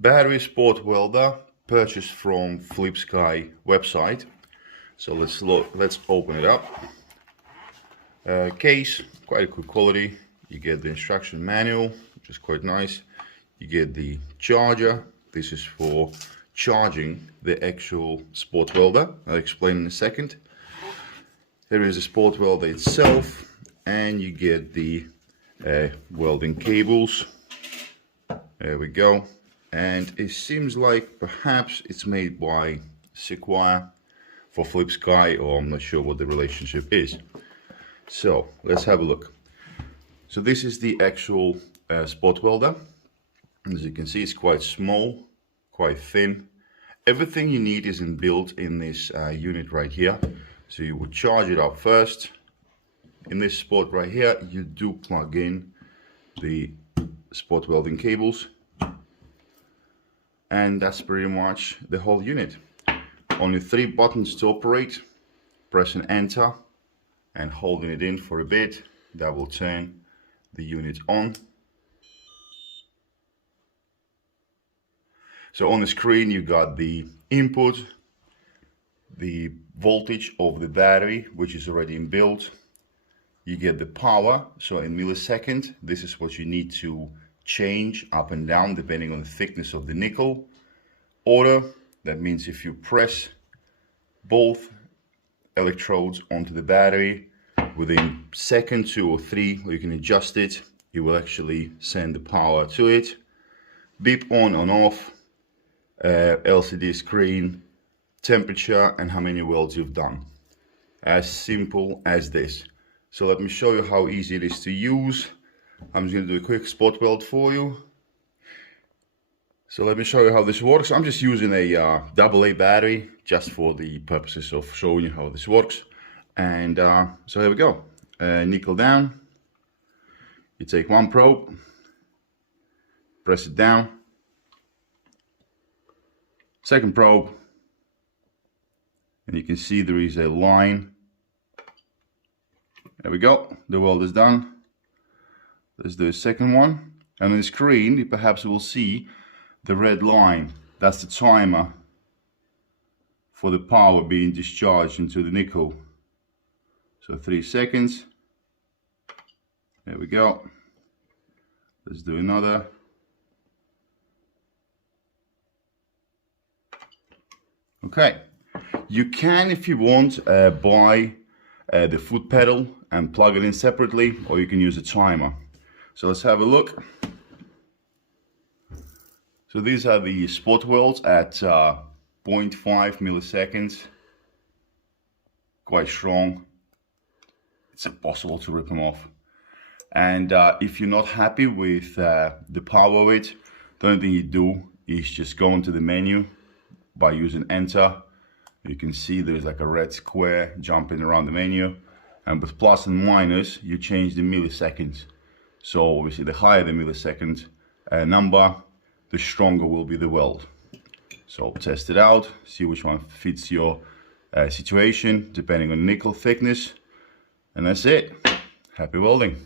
Battery sport welder purchased from FlipSky website. So let's open it up. Case, quite a good quality. You get the instruction manual, which is quite nice. You get the charger. This is for charging the actual sport welder. I'll explain in a second. Here is the sport welder itself, and you get the welding cables. There we go. And it seems like perhaps it's made by Sequire for FlipSky, or I'm not sure what the relationship is. So let's have a look. So this is the actual spot welder. As you can see, it's quite small, quite thin. Everything you need is inbuilt in this unit right here. So you would charge it up first. In this spot right here, you do plug in the spot welding cables. And that's pretty much the whole unit. Only 3 buttons to operate. Pressing enter and holding it in for a bit, that will turn the unit on. So on the screen you got the input, the voltage of the battery, which is already inbuilt. You get the power, so in milliseconds, this is what you need to change up and down depending on the thickness of the nickel. Order, that means if you press both electrodes onto the battery within second, 2 or 3, or you can adjust it, you will actually send the power to it. Beep on and off, LCD screen, temperature, and how many welds you've done. As simple as this. So let me show you how easy it is to use. I'm just going to do a quick spot weld for you. So let me show you how this works. I'm just using a AA battery just for the purposes of showing you how this works. And so here we go. Nickel down. You take one probe, press it down. Second probe, and you can see there is a line. There we go. The weld is done. Let's do a second one. And on the screen, you perhaps will see the red line. That's the timer for the power being discharged into the nickel. So 3 seconds. There we go. Let's do another. Okay. You can, if you want, buy the foot pedal and plug it in separately, or you can use a timer. So let's have a look. So these are the spot welds at 0.5 milliseconds. Quite strong. It's impossible to rip them off. And if you're not happy with the power of it, the only thing you do is just go into the menu by using enter. You can see there's like a red square jumping around the menu. And with plus and minus, you change the milliseconds. So obviously the higher the millisecond number, the stronger will be the weld. So test it out, see which one fits your situation depending on nickel thickness, and that's it. Happy welding.